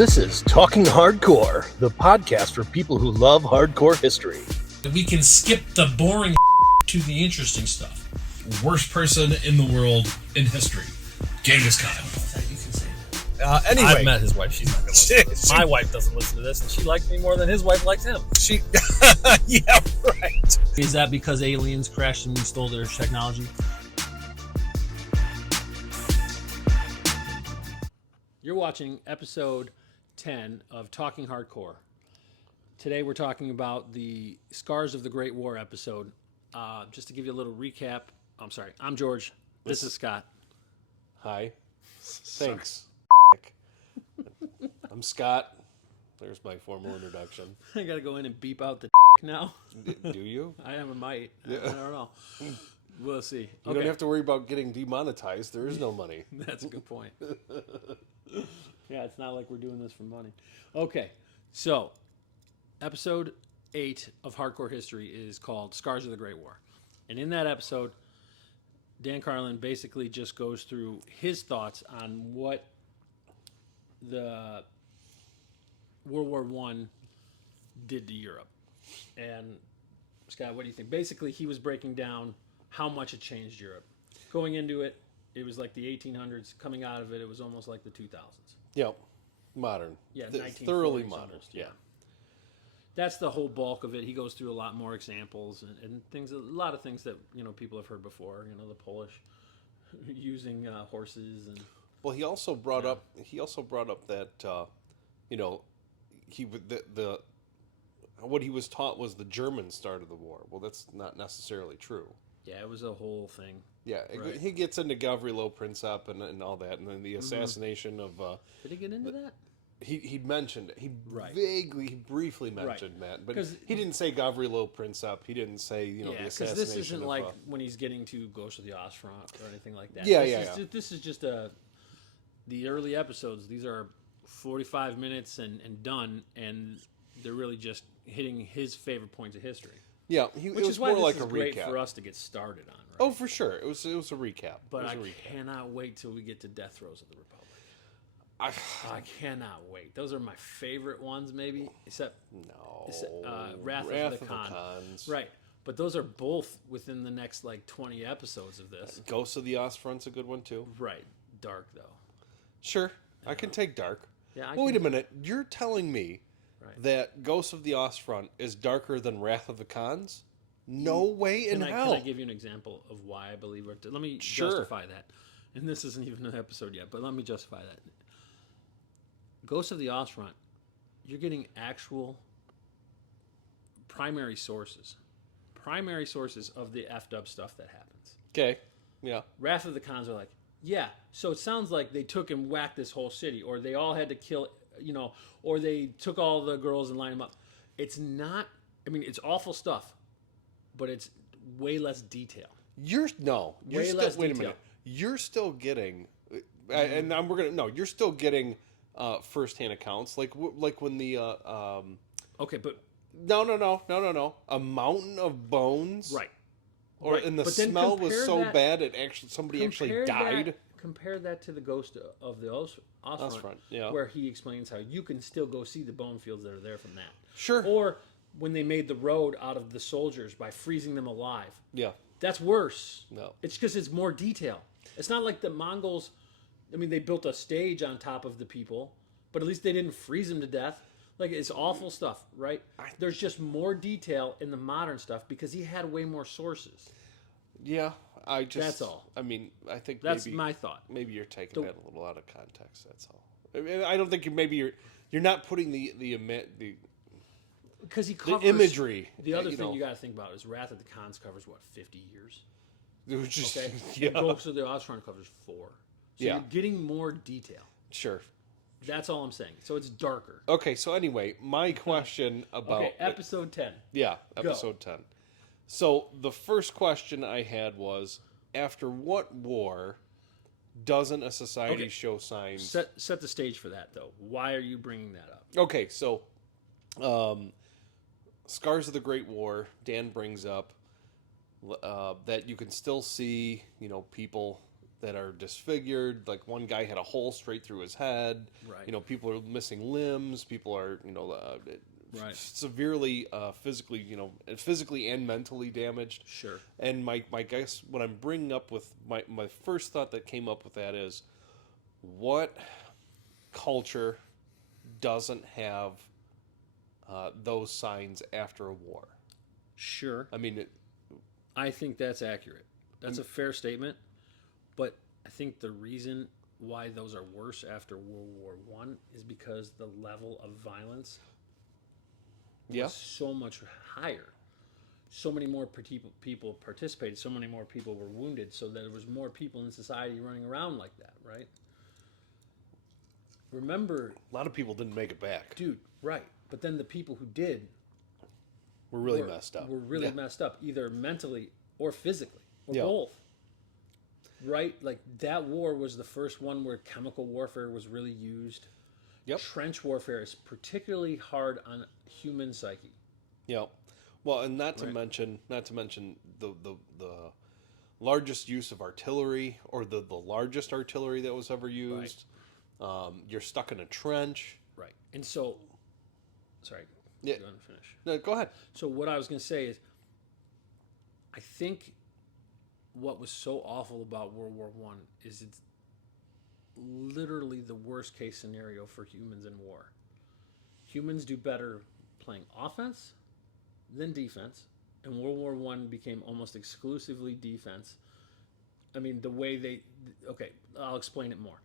This is Talking Hardcore, the podcast for people who love hardcore history. We can skip the boring to the interesting stuff. Worst person in the world in history, Genghis Khan. You can say that. Anyway, I've met his wife. She's not going to listen to this. My wife doesn't listen to this, and she likes me more than his wife likes him. Yeah, right. Is that because aliens crashed and stole their technology? You're watching episode 10 of Talking Hardcore. Today we're talking about the Scars of the Great War episode. Just to give you a little recap, I'm George. This is Scott. Hi. Thanks. I'm Scott. There's my formal introduction. I gotta go in and beep out the now. Do you? I might. Yeah. I don't know. We'll see. You don't have to worry about getting demonetized. There is no money. That's a good point. Yeah, it's not like we're doing this for money. Okay, so episode 8 of Hardcore History is called Scars of the Great War. And in that episode, Dan Carlin basically just goes through his thoughts on what the World War I did to Europe. And Scott, what do you think? Basically, he was breaking down how much it changed Europe. Going into it, it was like the 1800s. Coming out of it, it was almost like the 2000s. Yep. Modern. Yeah, thoroughly 1940s modern. almost, yeah. That's the whole bulk of it. He goes through a lot more examples and things, a lot of things that people have heard before. The Polish using horses and. Well, he also brought up that he would the what he was taught was the Germans started the war. Well, that's not necessarily true. Yeah, it was a whole thing. Yeah, right. He gets into Gavrilo Princip and all that, and then the assassination of. Did he get into that? He mentioned it. He Right. briefly mentioned that, but 'Cause he didn't say Gavrilo Princip. He didn't say the assassination. Because this isn't of, like when he's getting to Ghost of the Ostfront or anything like that. Yeah, This is just the early episodes. These are 45 minutes and done, and they're really just hitting his favorite points of history. Yeah, Which it was is why more this like is a great recap for us to get started on. Right? Oh, for sure, it was a recap. But I a recap. cannot wait till we get to Death Throes of the Republic. I cannot wait. Those are my favorite ones, maybe. Except Wrath of the Khans. Right. But those are both within the next 20 episodes of this. Ghost of the Ostfront's a good one too. Right. Dark though. Sure, I can take dark. Yeah. Wait a minute. You're telling me that Ghost of the Ostfront is darker than Wrath of the Khans? No way in hell. Can I give you an example of why I believe it? Let me justify that. And this isn't even an episode yet, but let me justify that. Ghost of the Ostfront, you're getting actual primary sources of the effed up stuff that happens. Okay, yeah. Wrath of the Khans are like, yeah, so it sounds like they took and whacked this whole city, or they all had to kill, or they took all the girls and lined them up. It's not, it's awful stuff, but it's way less detail. You're still getting, you're still getting first-hand accounts, like when the okay, but no, a mountain of bones, right, and the smell was so bad somebody actually died. Compare that to the Ghost of the Ostfront, where he explains how you can still go see the bone fields that are there from that. Sure. Or when they made the road out of the soldiers by freezing them alive. Yeah. That's worse. No. It's because it's more detail. It's not like the Mongols. They built a stage on top of the people, but at least they didn't freeze them to death. It's awful stuff, right? There's just more detail in the modern stuff because he had way more sources. Yeah, that's all. I think that's my thought. Maybe you're taking that a little out of context. That's all. I don't think you're not putting the because he covers the imagery. The other thing you got to think about is Wrath of the Khans covers 50 years. It was just And Ghost of the Ostfront covers 4. So you're getting more detail. Sure. That's all I'm saying. So it's darker. Okay, so anyway, my question about... Okay, episode 10. Yeah, episode 10. So the first question I had was, after what war doesn't a society show signs... Set the stage for that, though. Why are you bringing that up? Okay, so Scars of the Great War, Dan brings up that you can still see, people that are disfigured. Like one guy had a hole straight through his head. Right. You know, people are missing limbs. People are, Right. severely physically and mentally damaged. Sure. And my guess, what I'm bringing up with my first thought that came up with that is, what culture doesn't have those signs after a war? Sure. I mean, I think that's accurate. That's a fair statement. But I think the reason why those are worse after World War One is because the level of violence was so much higher. So many more people participated. So many more people were wounded. So there was more people in society running around like that, right? Remember, a lot of people didn't make it back. dude, right? But then the people who did We're really messed up. Were really messed up, either mentally or physically, or Yeah. both. Right? Like that war was the first one where chemical warfare was really used. Yep. Trench warfare is particularly hard on human psyche. Yeah. Well, and not to Right. mention the largest use of artillery, or the largest artillery that was ever used. You're stuck in a trench. Right. And so, sorry. Yeah. Go ahead and finish. No, go ahead. So what I was going to say is, I think what was so awful about World War One is it's literally the worst case scenario for humans in war. Humans do better playing offense than defense, and World War One became almost exclusively defense. I mean, the way they... Okay, I'll explain it more.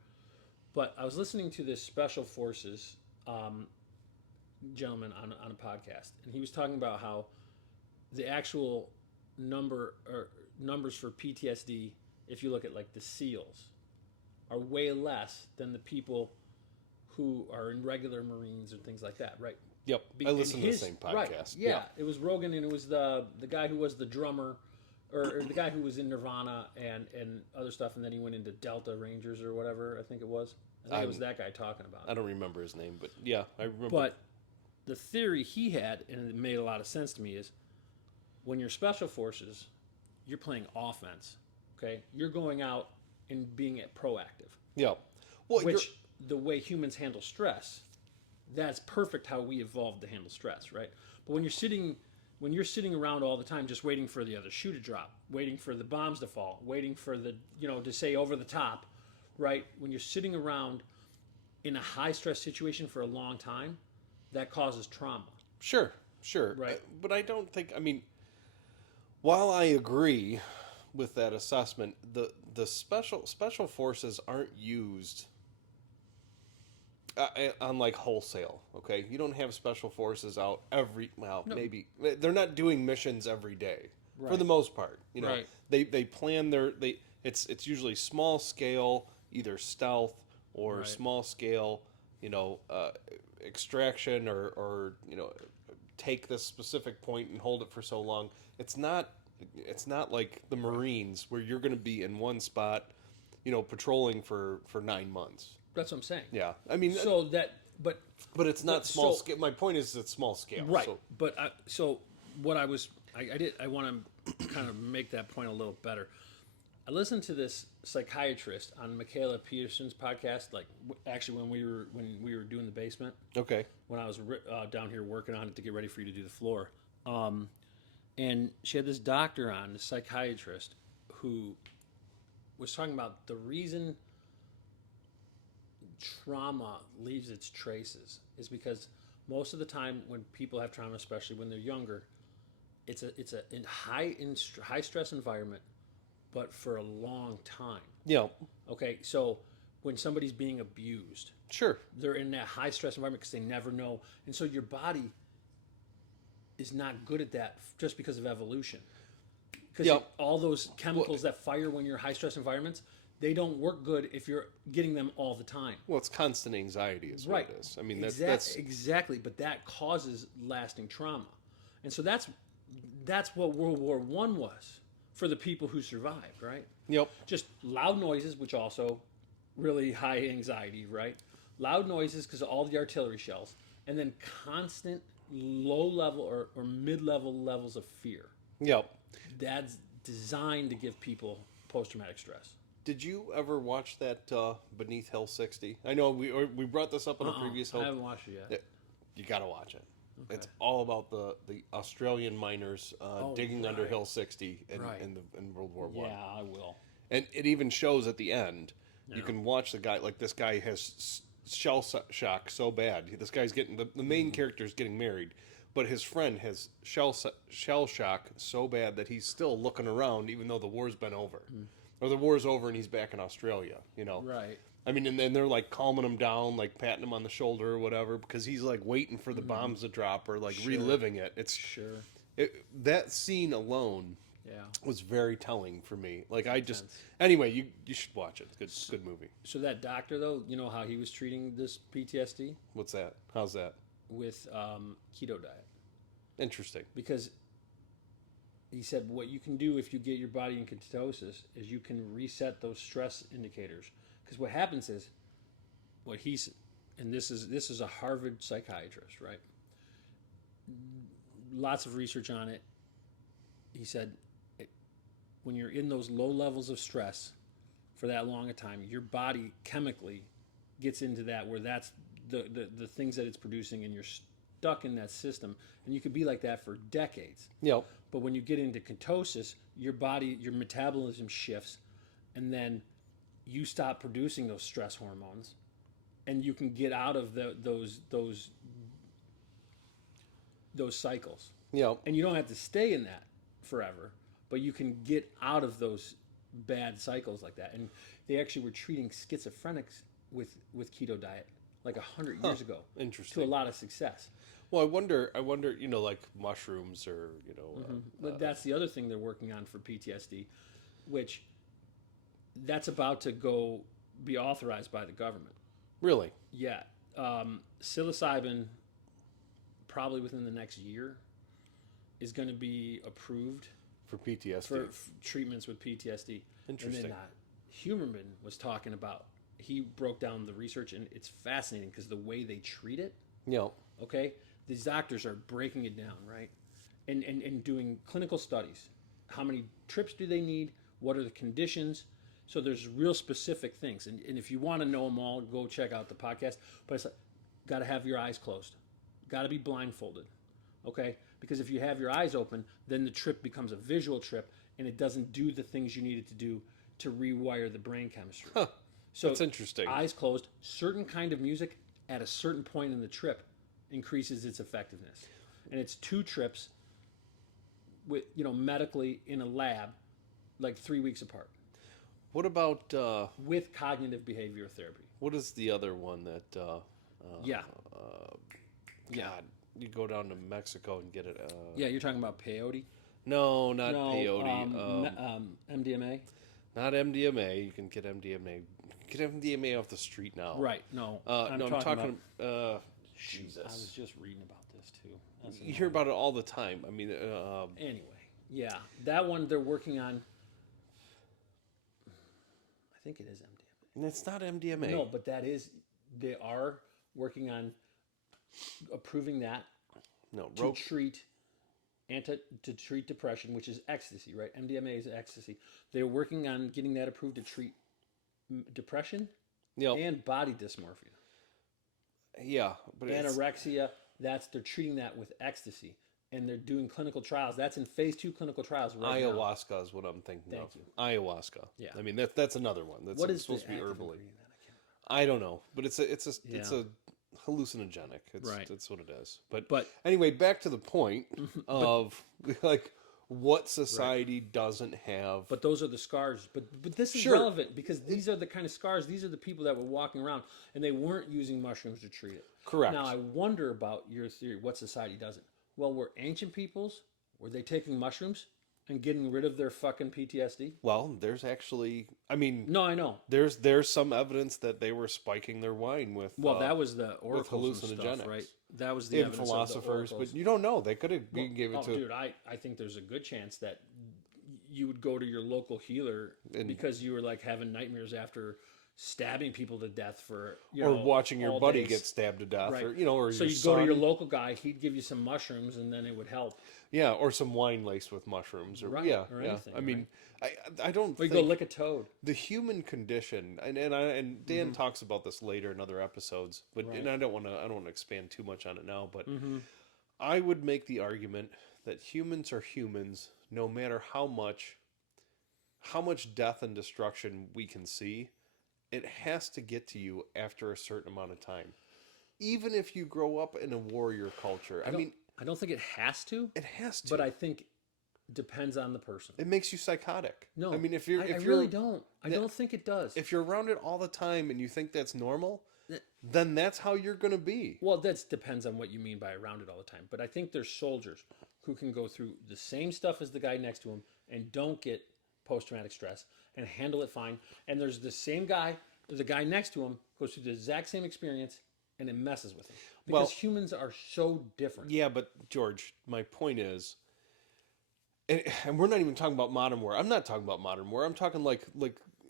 But I was listening to this Special Forces gentleman on a podcast, and he was talking about how the actual numbers for PTSD, if you look at like the SEALs, are way less than the people who are in regular Marines and things like that, right? Yep. I listened to the same podcast. Right, yeah, it was Rogan, and it was the guy who was the drummer, or the guy who was in Nirvana and other stuff, and then he went into Delta Rangers or whatever, I think it was. I think it was that guy talking about it. I don't remember his name, but yeah, I remember. But the theory he had, and it made a lot of sense to me, is when you're special forces, you're playing offense. Okay, you're going out and being proactive. Yeah. Well, Which the way humans handle stress, that's perfect how we evolved to handle stress, right? But when you're sitting around all the time just waiting for the other shoe to drop, waiting for the bombs to fall, waiting for the to say over the top, right? When you're sitting around in a high stress situation for a long time, that causes trauma. Sure. Right. But I don't think, I mean, while I agree with that assessment, the special forces aren't used on like wholesale. Okay, you don't have special forces out maybe they're not doing missions every day for the most part. Right. They plan it's usually small scale, either stealth or small scale, extraction or take this specific point and hold it for so long. It's not like the Marines where you're going to be in one spot, patrolling for 9 months. That's what I'm saying. Yeah, I mean, but it's not small scale. My point is, it's small scale. Right. So. But I want to kind of make that point a little better. I listened to this psychiatrist on Michaela Peterson's podcast, like actually when we were doing the basement. Okay. When I was down here working on it to get ready for you to do the floor, and she had this doctor on, this psychiatrist, who was talking about the reason trauma leaves its traces is because most of the time when people have trauma, especially when they're younger, it's a high stress environment, but for a long time. Yeah. Okay, so when somebody's being abused, Sure. they're in that high stress environment because they never know, and so your body is not good at that just because of evolution. Because all those chemicals that fire when you're in high stress environments, they don't work good if you're getting them all the time. Well, it's constant anxiety is what it is. I mean, that's exactly, but that causes lasting trauma, and so that's what World War One was for the people who survived, right? Yep. Just loud noises, which also really high anxiety, right? Loud noises because of all the artillery shells, and then constant low level or mid-level levels of fear. Yep. That's designed to give people post-traumatic stress. Did you ever watch that Beneath Hill 60? I know we brought this up on a previous. I haven't watched it yet. You gotta watch it. Okay. It's all about the Australian miners digging under right. Hill 60 Right. in World War One. Yeah, I will. And it even shows at the end. You Yeah. can watch the guy, like this guy has shell shock so bad. This guy's getting, the main character is getting married, but his friend has shell shock so bad that he's still looking around even though the war's been over. Or the war's over and he's back in Australia, you know. Right. I mean, and then they're like calming him down, like patting him on the shoulder or whatever, because he's like waiting for the bombs to drop or like reliving it. It's Sure. that scene alone Yeah. was very telling for me. Like I just, anyway, you should watch it. It's a good movie. So that doctor, though, you know how he was treating this PTSD What's that? How's that? with keto diet, Interesting. because he said what you can do if you get your body in ketosis is you can reset those stress indicators. Because what happens is, what he's, and this is a Harvard psychiatrist, right? Lots of research on it. He said, when you're in those low levels of stress for that long a time, your body chemically gets into that where that's the things that it's producing, and you're stuck in that system, and you could be like that for decades. Yep. But when you get into ketosis, your body, your metabolism shifts, and then you stop producing those stress hormones, and you can get out of those cycles. Yep. And you don't have to stay in that forever, but you can get out of those bad cycles like that. And they actually were treating schizophrenics with keto diet like 100 years ago Interesting. to a lot of success. Well, I wonder, you know, like mushrooms or, you know. But that's the other thing they're working on for PTSD, which that's about to go be authorized by the government. Really? Yeah. Psilocybin, probably within the next year, is going to be approved For PTSD. for treatments with PTSD. Interesting. And then Humerman was talking about, he broke down the research, and it's fascinating because the way they treat it, Yep. okay, these doctors are breaking it down, right? And doing clinical studies. How many trips do they need? What are the conditions? So there's real specific things. And if you want to know them all, go check out the podcast. But it's like, got to have your eyes closed. Got to be blindfolded, okay? Because if you have your eyes open, then the trip becomes a visual trip, and it doesn't do the things you need it to do to rewire the brain chemistry. Huh. So That's interesting. Eyes closed, certain kind of music at a certain point in the trip increases its effectiveness. And it's 2 trips with, you know, medically in a lab, like 3 weeks apart, What about, with cognitive behavior therapy. what is the other one that, Yeah. God, you go down to Mexico and get it. Yeah, you're talking about peyote? No, not peyote. MDMA? Not MDMA. You can get MDMA. Get MDMA off the street now. Right, no. I'm talking. I Jesus. was just reading about this too. That's You hear about it all the time. I mean, Anyway, yeah, that one they're working on. I think it is MDMA. it's not MDMA. No, but they are working on approving that No, to treat depression, which is ecstasy, right? MDMA is ecstasy. They're working on getting that approved to treat depression Yep. and body dysmorphia, Yeah, but it's, anorexia. They're treating that with ecstasy, and they're doing clinical trials. That's in phase 2 clinical trials right now. ayahuasca is what I'm thinking Thank of. you. Ayahuasca. Yeah. I mean that's another one. That's What is supposed to be the active herbally. ingredient in that? I can't I don't know, but it's a Yeah. hallucinogenic. It's, Right. That's what it is. But But- anyway, back to the point of like what society doesn't have. But those are the scars. But this is Sure. relevant because these are the kind of scars. These are the people that were walking around and they weren't using mushrooms to treat it. Correct. Now I wonder about your theory. What society doesn't? Well, were ancient peoples, were they taking mushrooms and getting rid of their fucking PTSD? Well, there's actually, I mean, No, I know. there's some evidence that they were spiking their wine with. Well, that was the oracles and hallucinogenics. stuff, right? That was the in evidence philosophers, of the but you don't know. They could have gave it oh, to. dude, I think there's a good chance that you would go to your local healer And- because you were like having nightmares after stabbing people to death for or watching your all buddy days. get stabbed to death, Right. or or so your you'd go to son. your local guy, he'd give you some mushrooms, and then it would help. Yeah, or some wine laced with mushrooms, or Right, yeah, or yeah. anything, I mean, I don't Or you think go lick a toad. the human condition, and Dan talks about this later in other episodes, but Right. and I don't want to expand too much on it now, but I would make the argument that humans are humans, no matter how much death and destruction we can see. It has to get to you after a certain amount of time, even if you grow up in a warrior culture. I mean, I don't think it has to, it has to. but I think it depends on the person. It makes you psychotic. No, I mean, if you're, I if really you're, don't. I don't think it does. if you're around it all the time and you think that's normal, then that's how you're going to be. Well, that depends on what you mean by around it all the time. But I think there's soldiers who can go through the same stuff as the guy next to him and don't get post-traumatic stress and handle it fine. And there's the same guy, the guy next to him goes through the exact same experience and it messes with him. Because humans are so different. Yeah, but George, my point is, and we're not even talking about modern war. I'm not talking about modern war. I'm talking like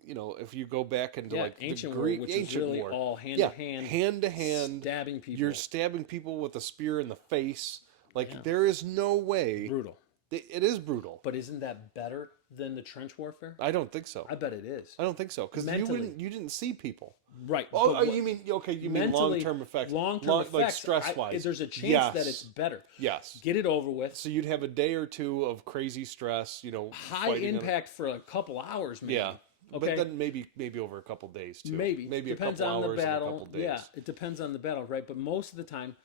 if you go back into like ancient the war, Greek, which is ancient really war, all hand to hand, stabbing people. You're stabbing people with a spear in the face. Like there is no way. Brutal. It is brutal. But isn't that better than the trench warfare? I don't think so. I bet it is. I don't think so because you didn't see people. Right. Oh, you mean You mean long-term effects? Long-term effects, like stress-wise. There's a chance that it's better. Yes. Get it over with. So you'd have a day or two of crazy stress. High impact for a couple hours. Maybe. Yeah. Okay. But then maybe over a couple days too. Maybe depends depends a couple on the hours and a battle. couple days. Yeah, it depends on the battle, right? But most of the time,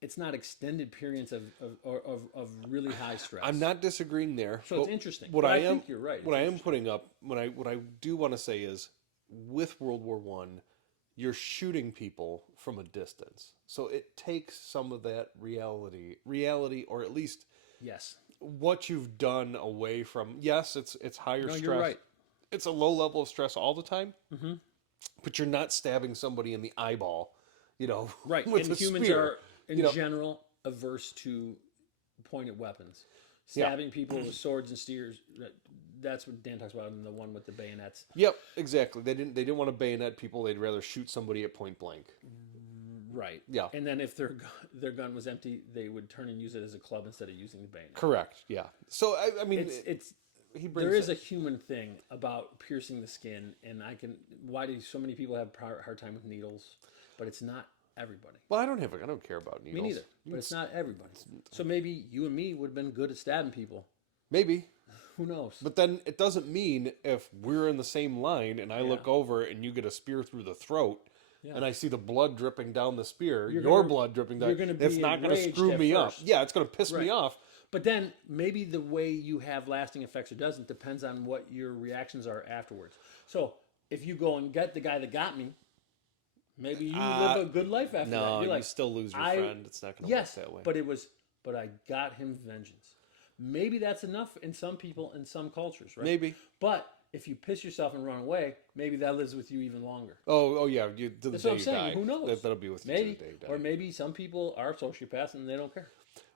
it's not extended periods of really high stress. I'm not disagreeing there. So it's interesting. What But I think you're right. What I am putting up, what I do want to say is, with World War I, you're shooting people from a distance, so it takes some of that reality, or at least Yes. what you've done away from. Yes, it's higher No, stress. you're right. It's a low level of stress all the time, but you're not stabbing somebody in the eyeball, Right. with And a humans spear. are, in general, averse to pointed weapons. Stabbing people with swords and spears. That's what Dan talks about in the one with the bayonets. Yep, exactly. They didn't want to bayonet people. They'd rather shoot somebody at point blank. Right. Yeah. And then if their gun was empty, they would turn and use it as a club instead of using the bayonet. Correct. Yeah. So I mean, there is a human thing about piercing the skin, and why do so many people have a hard time with needles? But it's not everybody. Well, I don't care about needles. Me neither. But it's not everybody. So maybe you and me would have been good at stabbing people. Maybe. Who knows? But then it doesn't mean if we're in the same line and I look over and you get a spear through the throat and I see the blood dripping down the spear, blood dripping down, it's not going to screw me up. Yeah, it's going to piss me off. But then maybe the way you have lasting effects or doesn't depends on what your reactions are afterwards. So if you go and get the guy that got me, maybe you live a good life after that. No, You're you still lose your friend. It's not going to work that way. But I got him vengeance. Maybe that's enough in some people in some cultures, right? Maybe. But if you piss yourself and run away, maybe that lives with you even longer. Oh yeah. That's what I'm saying. Who knows? That'll be with you maybe, till the day you die. or maybe some people are sociopaths and they don't care.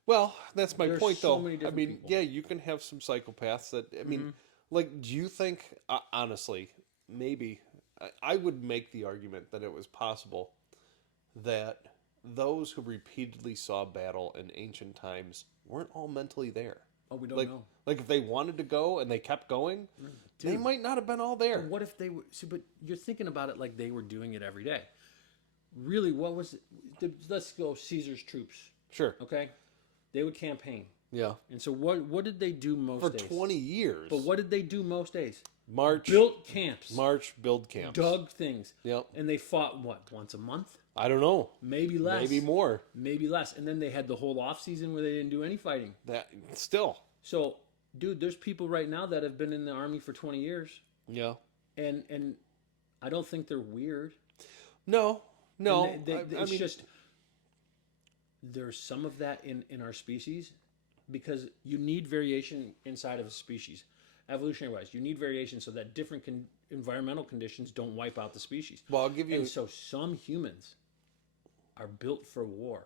Well, that's my There's point, so though. many I different mean, people. yeah, you can have some psychopaths that. I mean, like, do you think, honestly, maybe I would make the argument that it was possible that those who repeatedly saw battle in ancient times weren't all mentally there. Oh, we don't know. Like if they wanted to go and they kept going, they might not have been all there. But what if they were? See, but you're thinking about it like they were doing it every day. Really, what was it? Let's go Caesar's troops. Sure. Okay, they would campaign. Yeah. And so what did they do most days? For 20 years. But what did they do most days? March. Built camps. Build camps. Dug things. Yep. And they fought once a month? I don't know. Maybe less. Maybe more. Maybe less. And then they had the whole off season where they didn't do any fighting. That still. So, dude, there's people right now that have been in the army for 20 years. Yeah. And I don't think they're weird. No. It's just there's some of that in our species because you need variation inside of a species. Evolutionary wise, you need variation so that different environmental conditions don't wipe out the species. Well, I'll give you. And so some humans are built for war.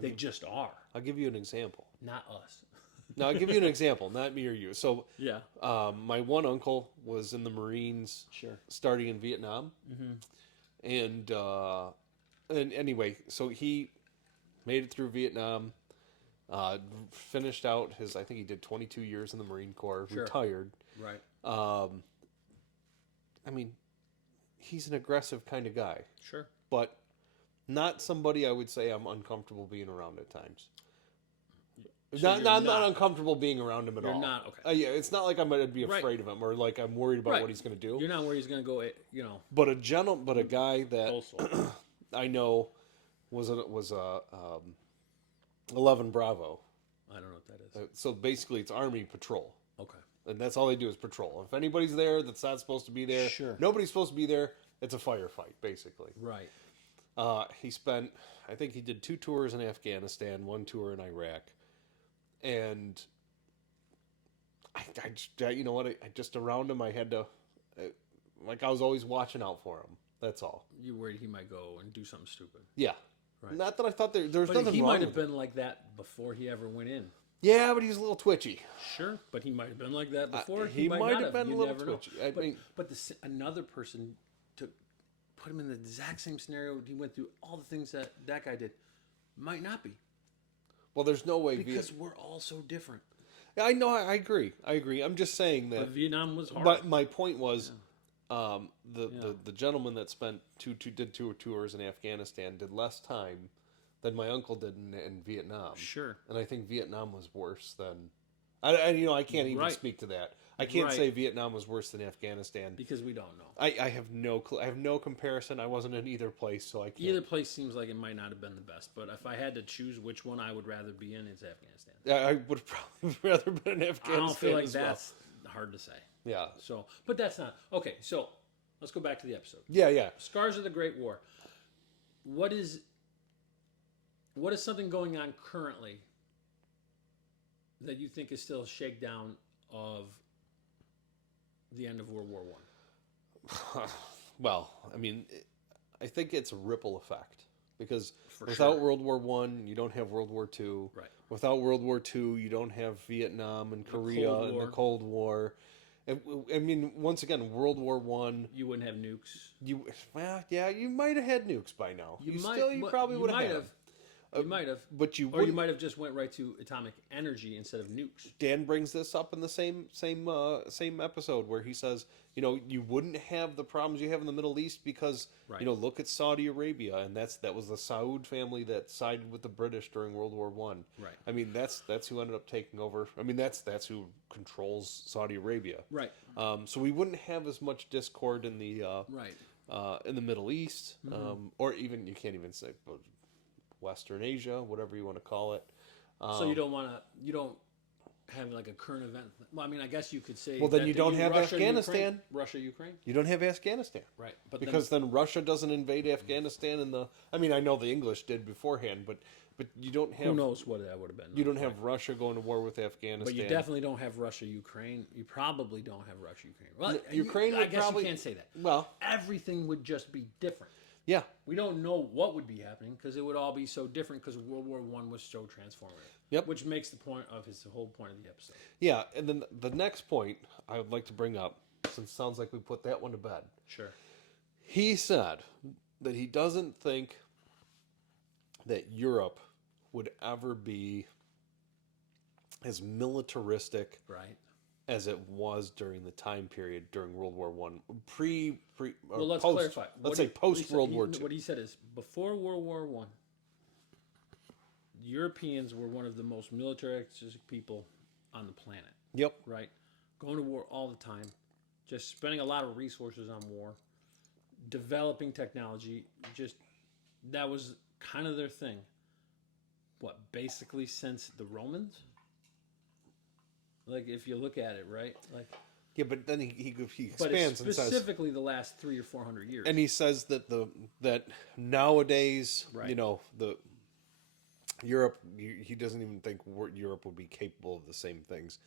They just are. I'll give you an example. Not us. Now, I'll give you an example, not me or you. So, Yeah. my one uncle was in the Marines Sure. starting in Vietnam. And anyway, so he made it through Vietnam, finished out I think he did 22 years in the Marine Corps, Sure. retired. Right. I mean, he's an aggressive kind of guy, Sure. but not somebody I would say I'm uncomfortable being around at times. So I'm not uncomfortable being around him at all. You're not, okay. Yeah, it's not like I'm going to be Right. afraid of him or like I'm worried about Right. what he's going to do. You're not where he's going to go, you know. But a guy that Also. I know was a 11 Bravo. I don't know what that is. So basically, it's Army patrol, Okay. and that's all they do is patrol. If anybody's there that's not supposed to be there, Sure. nobody's supposed to be there. It's a firefight, basically. Right. He spent, I think he did 2 tours in Afghanistan, 1 tour in Iraq, and I just, you know what? I just around him, I had to, like I was always watching out for him. That's all. You worried he might go and do something stupid. Yeah. Right. Not that I thought there was But nothing he wrong might have with it. been like that before he ever went in. Yeah, but he's a little twitchy. Sure, but he might have been like that before. He might not have been You a little never know. twitchy. I mean- but another person to put him in the exact same scenario. He went through all the things that guy did. Might not be, Well, there's no way. because we're all so different. I know. I agree. I'm just saying that. But Vietnam was hard. But my point was, the gentleman that spent did 2 tours in Afghanistan did less time than my uncle did in Vietnam. Sure. And I think Vietnam was worse than. I can't even Right. speak to that. I can't Right. say Vietnam was worse than Afghanistan. Because we don't know. I have no clue. I have no comparison. I wasn't in either place, so I can't. Either place seems like it might not have been the best. But if I had to choose which one I would rather be in, it's Afghanistan. I would have probably rather been in Afghanistan. I don't feel like as well. that's hard to say. Yeah. So, but that's not okay. So, let's go back to the episode. Yeah. Scars of the Great War. What is something going on currently that you think is still a shakedown of the end of World War One? Well, I mean, I think it's a ripple effect because For without sure. World War One, you don't have World War Two. Right. Without World War Two, you don't have Vietnam and Korea Cold and War. the Cold War. I mean, once again, World War One. You wouldn't have nukes. You might have had nukes by now. You probably would might have. You might have. But you Or you wouldn't. might have just went right to atomic energy instead of nukes. Dan brings this up in the same episode where he says, you wouldn't have the problems you have in the Middle East because Right. look at Saudi Arabia, and that was the Saud family that sided with the British during World War One. Right. I mean, that's who ended up taking over. I mean, that's who controls Saudi Arabia. Right. So we wouldn't have as much discord in the Right. in the Middle East, Mm-hmm. or even you can't even say Western Asia, whatever you want to call it. So you don't have like a current event. Well, I mean, I guess you could say. Well, then that you don't have Russia, Afghanistan. Russia, Ukraine. You don't have Afghanistan. Right. But Because then Russia doesn't invade Afghanistan I mean, I know the English did beforehand, but you don't have who knows what that would have been. you don't have Russia going to war with Afghanistan. But you definitely don't have Russia, Ukraine. You probably don't have Russia, Ukraine. Well, Ukraine I would guess probably- you can't say that. Well, Everything would just be different. yeah. We don't know what would be happening because it would all be so different because World War One was so transformative. Yep. Which makes the point of the whole point of the episode. Yeah, and then the next point I would like to bring up, since it sounds like we put that one to bed. Sure. He said that he doesn't think that Europe would ever be as militaristic Right. as it was during the time period during World War One, Well, let's post, clarify. Let's say post World War Two. What he said is before World War One, Europeans were one of the most militaristic people on the planet. Yep. Right? Going to war all the time, just spending a lot of resources on war, developing technology, just that was kind of their thing. What, basically since the Romans? Like if you look at it, right? Like Yeah, but then he but expands it's and says, specifically the last 300 or 400 years. and he says that that nowadays, Right. the Europe, he doesn't even think Europe would be capable of the same things,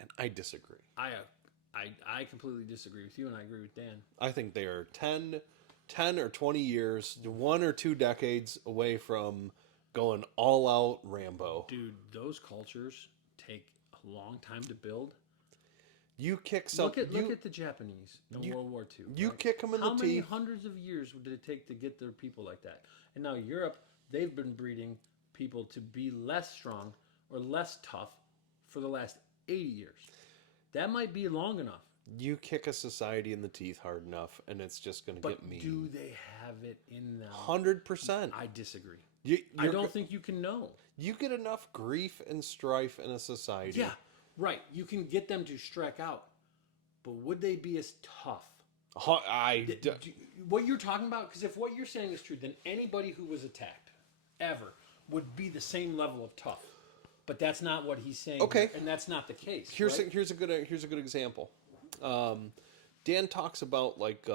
and I disagree. I completely disagree with you, and I agree with Dan. I think they are 10 or 20 years, 1 or 2 decades away from going all out Rambo. Dude, those cultures take a a long time to build. You kick some. Look at the Japanese in World War II. You kick them in How the many teeth. hundreds of years did it take to get their people like that? And now Europe, they've been breeding people to be less strong or less tough for the last 80 years. That might be long enough. You kick a society in the teeth hard enough, and it's just going to get mean. Do they have it in them? 100%. I disagree. I You're don't think you can know. You get enough grief and strife in a society. Yeah, right. You can get them to strike out, but would they be as tough? What you're talking about, because if what you're saying is true, then anybody who was attacked ever would be the same level of tough. But that's not what he's saying. Okay. And that's not the case. Here's right? a good example. Dan talks about like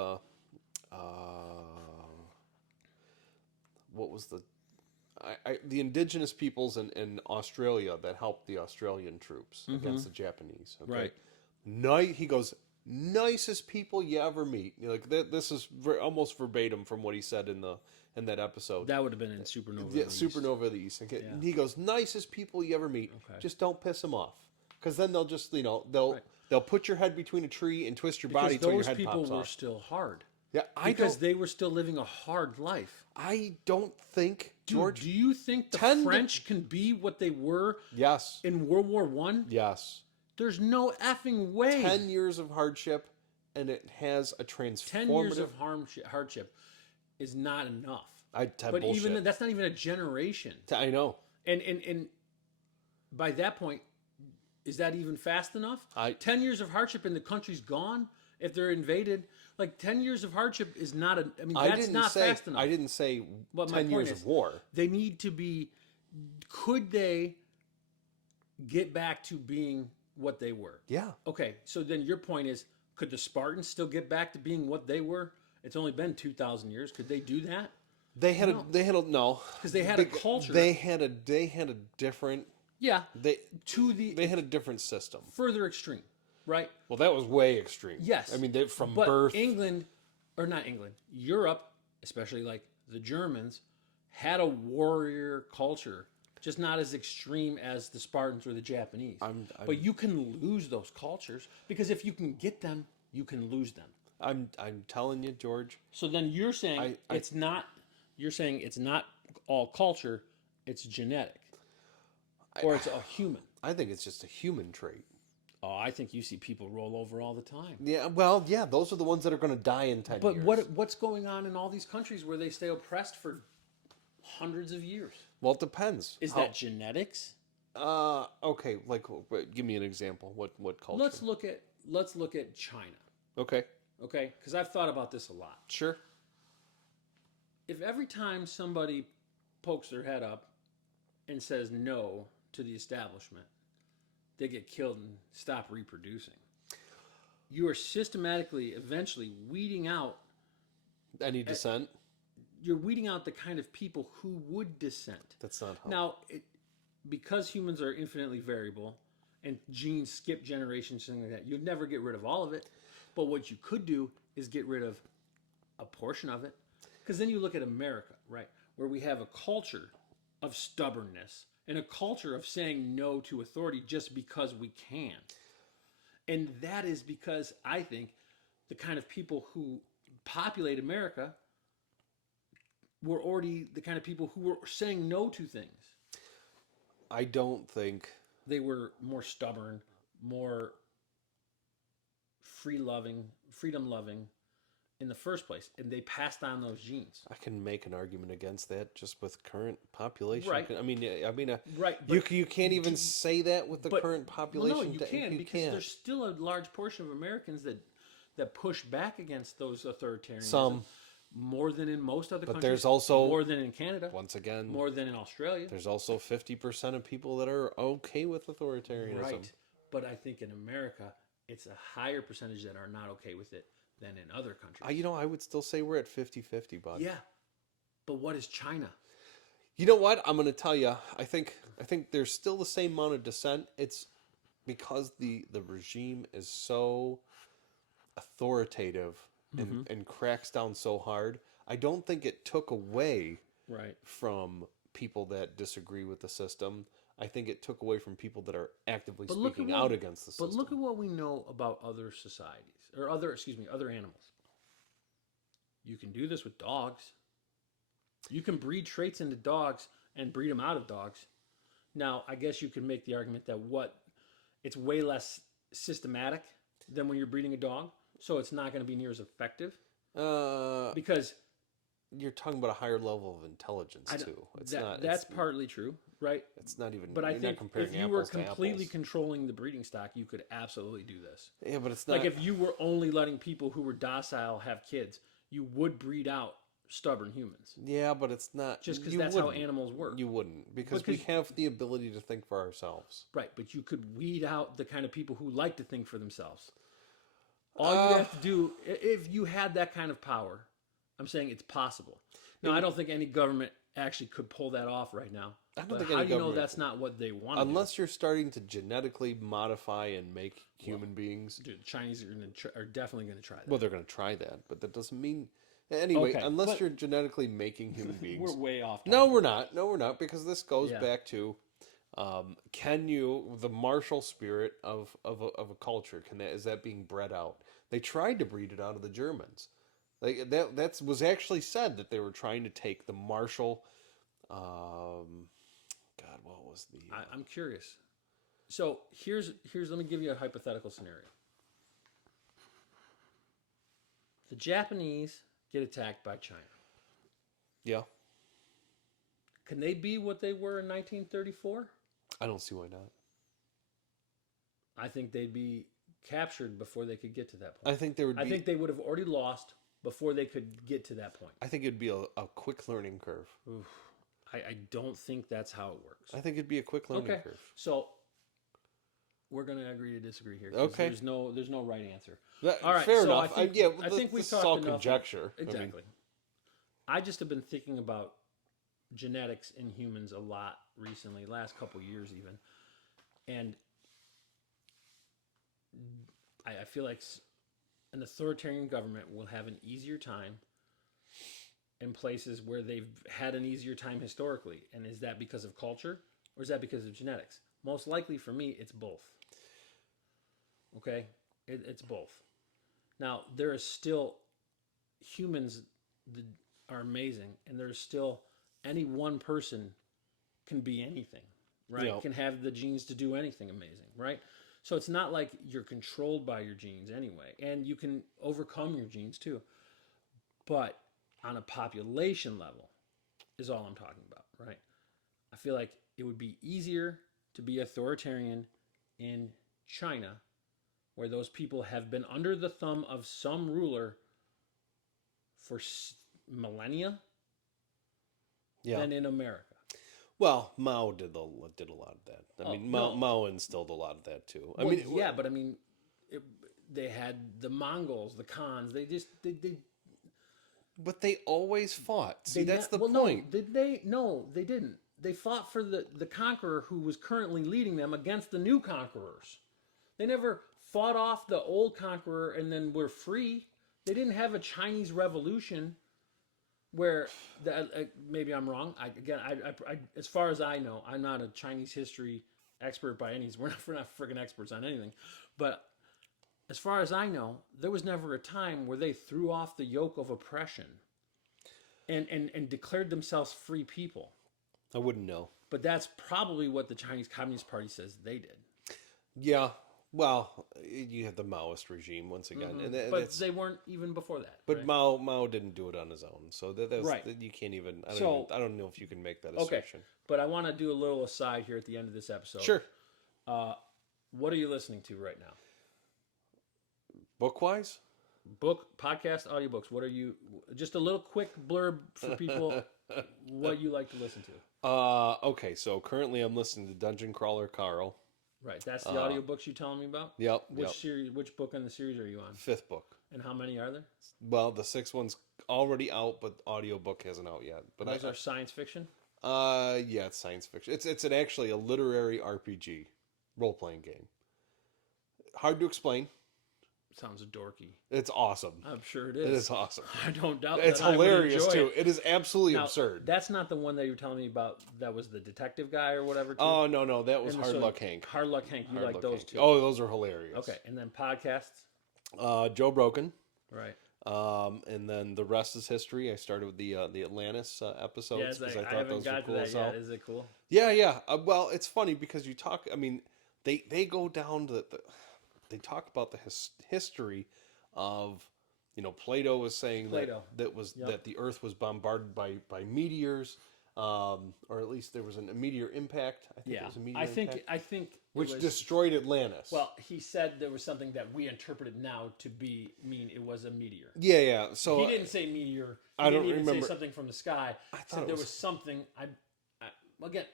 what was the indigenous peoples in Australia that helped the Australian troops against the Japanese. Okay? Right. He goes, nicest people you ever meet. Like this is almost verbatim from what he said in that episode. That would have been in Supernova. Yeah, Supernova of the East. Okay? Yeah. He goes, nicest people you ever meet. Okay. Just don't piss them off, because then they'll just they'll put your head between a tree and twist your body until your head pops off. Those people were still hard. Yeah, because they were still living a hard life. I don't think, George. Do you think the French can be what they were? Yes. In World War I? Yes. There's no effing way. 10 years of hardship, and it has a transformative. 10 years of hardship is not enough. But bullshit. Even that's not even a generation. I know. And by that point, is that even fast enough? 10 years of hardship and the country's gone if they're invaded. Like 10 years of hardship is not that's not fast enough. I didn't say but 10 years of war. They need to be. Could they get back to being what they were? Yeah. Okay, so then your point is, could the Spartans still get back to being what they were? It's only been 2,000 years. Could they do that? They had a no, because they had a culture. They had a different. Yeah. They had a different system. Further extreme, right? Well, that was way extreme. Yes. I mean, from but birth. Europe, especially like the Germans, had a warrior culture, just not as extreme as the Spartans or the Japanese. But you can lose those cultures because if you can get them, you can lose them. I'm telling you, George. So then you're saying it's not. You're saying it's not all culture; it's genetic, or it's a human. I think it's just a human trait. Oh, I think you see people roll over all the time. Yeah, well, yeah, those are the ones that are going to die in 10 years. But what's going on in all these countries where they stay oppressed for hundreds of years? Well, it depends. Is that genetics? Okay, like give me an example. What culture? Let's look at China. Okay. Okay, because I've thought about this a lot. Sure. If every time somebody pokes their head up and says no to the establishment, they get killed and stop reproducing, you are systematically, eventually weeding out any dissent. You're weeding out the kind of people who would dissent. That's not how. Now, because humans are infinitely variable and genes skip generations, things like that, you'd never get rid of all of it. But what you could do is get rid of a portion of it. Because then you look at America, right, where we have a culture of stubbornness and a culture of saying no to authority just because we can. And that is because I think the kind of people who populate America were already the kind of people who were saying no to things. I don't think they were more stubborn, more freedom-loving in the first place, and they passed on those genes. I can make an argument against that just with current population. Right. Right. You can't even say that with the current population. Well, no, you can because there's still a large portion of Americans that push back against those authoritarianism. Some. More than in most other countries. But there's also more than in Canada. Once again, more than in Australia. There's also 50% of people that are okay with authoritarianism. Right. But I think in America, it's a higher percentage that are not okay with it than in other countries. I would still say we're at 50-50, bud. Yeah. But what is China? You know what? I'm going to tell you. I think there's still the same amount of dissent. It's because the regime is so authoritative and cracks down so hard. I don't think it took away from people that disagree with the system. I think it took away from people that are actively But look at speaking what- out against the system. But look at what we know about other societies, or other animals. You can do this with dogs. You can breed traits into dogs and breed them out of dogs. Now, I guess you could make the argument that it's way less systematic than when you're breeding a dog, so it's not going to be near as effective. Because you're talking about a higher level of intelligence too. That's partly true, right? It's not even. But I think comparing if you were apples to completely apples. controlling the breeding stock, you could absolutely do this. Yeah, but it's not Like if you were only letting people who were docile have kids, you would breed out stubborn humans. Yeah, but it's not Just because you that's how wouldn't. animals work. You wouldn't because we have the ability to think for ourselves. Right, but you could weed out the kind of people who like to think for themselves. All you have to do, if you had that kind of power, I'm saying it's possible. Now, I don't think any government actually could pull that off right now. I don't But think how any do you know government- that's not what they want? Unless you're starting to genetically modify and make human beings. Dude, the Chinese are definitely going to try that. Well, they're going to try that, but that doesn't mean. Anyway, Okay, unless but- you're genetically making human beings. We're way off. No, we're not. No, we're not. Because this goes Yeah. back to, can you the martial spirit of a culture? Is that being bred out? They tried to breed it out of the Germans. Like that was actually said that they were trying to take the martial. God, what was the? I'm curious. So here's let me give you a hypothetical scenario. The Japanese get attacked by China. Yeah, Can they be what they were in 1934? I don't see why not. I think they'd be captured before they could get to that point. I think there would. I think they would have already lost before they could get to that point. I think it'd be a quick learning curve. I don't think that's how it works. I think it'd be a quick learning Okay, curve. so we're going to agree to disagree here. 'Cause Okay. there's no right answer. That- All right, fair so enough. I think we this is talked all enough. conjecture. I mean, Exactly. I just have been thinking about genetics in humans a lot recently, last couple years even, and I feel like an authoritarian government will have an easier time in places where they've had an easier time historically. And is that because of culture or is that because of genetics? Most likely for me, it's both. Okay? It's both. Now, there is still humans that are amazing, and there's still any one person can be anything, right? Yeah. Can have the genes to do anything amazing, right? So it's not like you're controlled by your genes anyway, and you can overcome your genes too. But on a population level is all I'm talking about, right? I feel like it would be easier to be authoritarian in China, where those people have been under the thumb of some ruler for millennia, yeah. than in America. Well, Mao did a lot of that. I mean, Mao instilled a lot of that too. But I mean, they had the Mongols, the Khans. They But they always fought. See, that's the well, point. No, did they? No, they didn't. They fought for the conqueror who was currently leading them against the new conquerors. They never fought off the old conqueror and then were free. They didn't have a Chinese revolution where maybe I'm wrong. I as far as I know, I'm not a Chinese history expert by any. We're not freaking experts on anything, but as far as I know, there was never a time where they threw off the yoke of oppression and declared themselves free people. I wouldn't know. But that's probably what the Chinese Communist Party says they did. Yeah. Well, you have the Maoist regime once again, and But they weren't even before that. But right? Mao didn't do it on his own, so that's Right. you can't even. I don't know if you can make that Okay, assertion. but I want to do a little aside here at the end of this episode. Sure. What are you listening to right now? Book-wise, Book, podcast, audiobooks. What are you? Just a little quick blurb for people. What you like to listen to? Okay, so currently I'm listening to Dungeon Crawler Carl. Right, that's the audiobooks you're telling me about. Yep. Which series? Which book in the series are you on? 5th book. And how many are there? Well, the 6th one's already out, but audiobook hasn't out yet. But Those are science fiction. yeah, it's science fiction. It's actually a literary RPG role playing game. Hard to explain. sounds dorky. It's awesome. I'm sure it is. It is awesome. I don't doubt It's that. hilarious I would enjoy too. It is absolutely Now, absurd. That's not the one that you were telling me about. That was the detective guy or whatever. Too? Oh no, that was And Hard so Luck Hank. Hard Luck Hank. You Hard like Luck those Hank. two? Oh, those are hilarious. Okay, and then podcasts. Joe Broken. Right. And then the rest is history. I started with the Atlantis episodes Yes, because I I thought haven't those were got cool to as that hell. yet. Is it cool? Yeah. Well, it's funny because you talk. I mean, they go down to they talk about the history of, Plato was saying Plato. that the Earth was bombarded by meteors, or at least there was a meteor impact. I think it was a meteor impact, I think which it was, destroyed Atlantis. Well, he said there was something that we interpreted now to mean it was a meteor. yeah. So He didn't say meteor. I don't didn't even remember. say something from the sky. I thought said it there was- was something. We'll get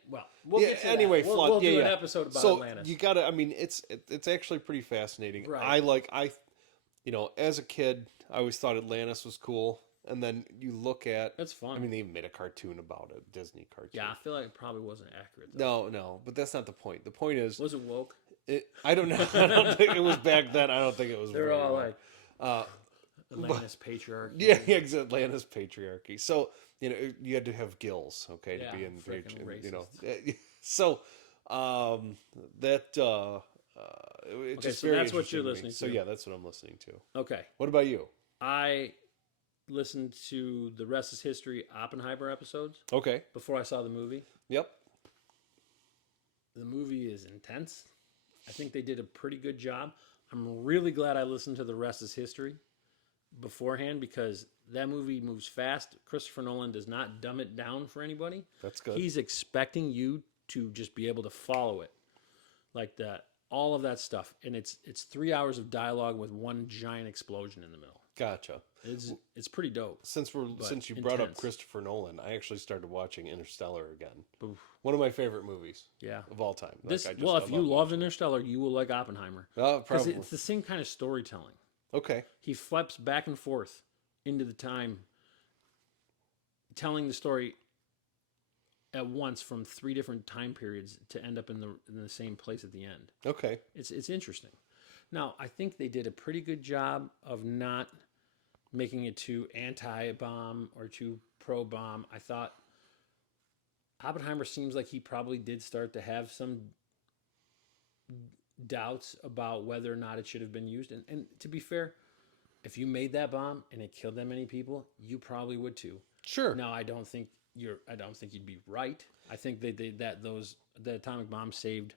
to anyway, that. We'll do an yeah. episode about So Atlantis. you gotta. I mean, it's actually pretty fascinating. Right. As a kid, I always thought Atlantis was cool, and then you look at. That's fun. I mean, they even made a cartoon about it, Disney cartoon. Yeah, I feel like it probably wasn't accurate. Though. No, but that's not the point. The point is, Was it woke? I don't know. I don't think it was back then. I don't think it was. They're very all well. like Atlantis patriarchy. Yeah, it's Atlantis patriarchy. So you had to have gills, okay, Yeah, to be in frickin' page. So that it's just so very that's what you're interesting to me. listening So to. yeah, that's what I'm listening to. Okay. What about you? I listened to the Rest is History Oppenheimer episodes Okay. before I saw the movie. Yep. The movie is intense. I think they did a pretty good job. I'm really glad I listened to The Rest is History beforehand because that movie moves fast. Christopher Nolan does not dumb it down for anybody. That's good. He's expecting you to just be able to follow it. Like that, all of that stuff. And it's 3 hours of dialogue with one giant explosion in the middle. Gotcha. It's pretty dope. Since you brought up intense. Christopher Nolan, I actually started watching Interstellar again. Oof. One of my favorite movies. Yeah. Of all time. If I you love loved watching it. Interstellar, you will like Oppenheimer. Probably. Because it's the same kind of storytelling. Okay. He flips back and forth into the time, telling the story at once from 3 different time periods to end up in the same place at the end. Okay. It's interesting. Now, I think they did a pretty good job of not making it too anti-bomb or too pro-bomb. I thought Oppenheimer seems like he probably did start to have some doubts about whether or not it should have been used. And to be fair, if you made that bomb and it killed that many people, you probably would too. Sure. Now, I don't think you'd be right. I think the atomic bomb saved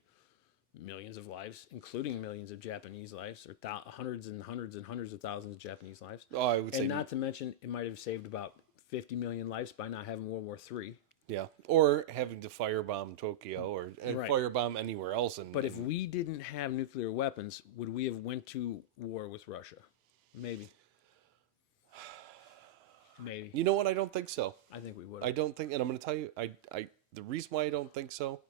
millions of lives, including millions of Japanese lives, or hundreds and hundreds and hundreds of thousands of Japanese lives. Oh, I would say. And not to mention, it might have saved about 50 million lives by not having World War III. Yeah, or having to firebomb Tokyo or Right. firebomb anywhere else. But if we didn't have nuclear weapons, would we have went to war with Russia? Maybe. Maybe. You know what? I don't think so. I think we would. I don't think, and I'm going to tell you, the reason why I don't think so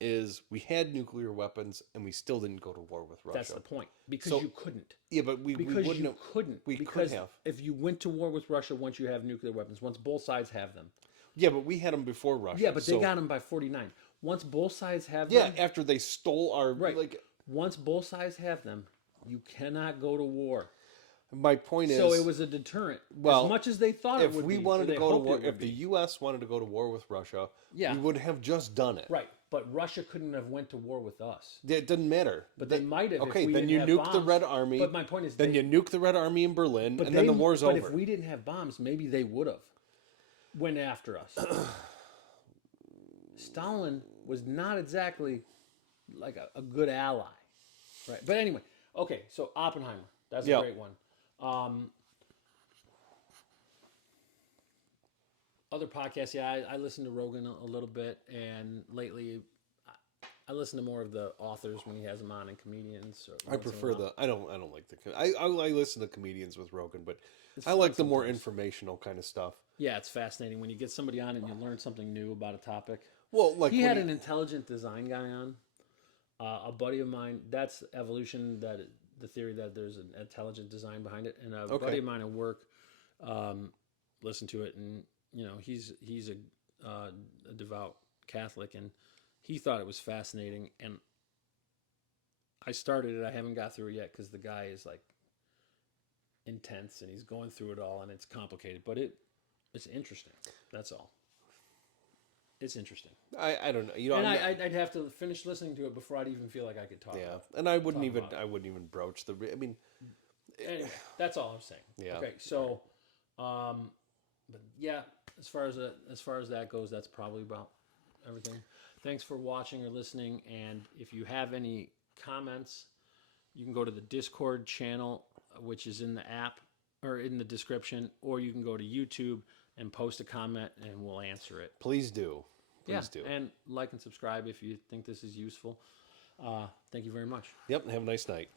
is we had nuclear weapons and we still didn't go to war with Russia. That's the point. Because So- you couldn't. Yeah, but we Because wouldn't you have. couldn't. we could because have. if you went to war with Russia once you have nuclear weapons, once both sides have them. Yeah, but we had them before Russia. Yeah, but they so- got them by 49. Once both sides have Yeah, them. after they stole our Right. Once both sides have them, you cannot go to war. My point is, So it was a deterrent. Well, as much as they thought it if would we be. wanted or to they go to hoped war, it would if the be. U.S. wanted to go to war with Russia, Yeah. we would have just done it. Right, but Russia couldn't have went to war with us. It doesn't matter. But they might have. Okay, if we then didn't you have nuke the bombs. Red Army. But my point is, Then you nuke the Red Army in Berlin, and then the war's but over. if we didn't have bombs, maybe they would have went after us. Stalin was not exactly like a good ally, right? But anyway, okay. So Oppenheimer, that's Yeah. a great one. Other podcasts, yeah, I listen to Rogan a little bit, and lately I listen to more of the authors when he has them on and comedians. I prefer the. I don't like the. I listen to comedians with Rogan, but It's I fun like the more sometimes. informational kind of stuff. Yeah, it's fascinating when you get somebody on and you learn something new about a topic. Well, like He when had you- an intelligent design guy on. A buddy of mine. That's evolution. The theory that there's an intelligent design behind it. And a Okay. buddy of mine at work listened to it, and he's a devout Catholic, and he thought it was fascinating. And I started it. I haven't got through it yet because the guy is like intense, and he's going through it all, and it's complicated, but it's interesting. That's all. It's interesting. I don't know. You know, And I'm not- I'd have to finish listening to it before I'd even feel like I could talk. yeah, about it. and I wouldn't Talk even about it. I wouldn't even broach the. I mean, Anyway, that's all I'm saying. Yeah. Okay, so, but yeah, as far as that goes, that's probably about everything. Thanks for watching or listening, and if you have any comments, you can go to the Discord channel, which is in the app or in the description, or you can go to YouTube and post a comment, and we'll answer it. please do. Please do. And like and subscribe if you think this is useful. Thank you very much. Yep. Have a nice night.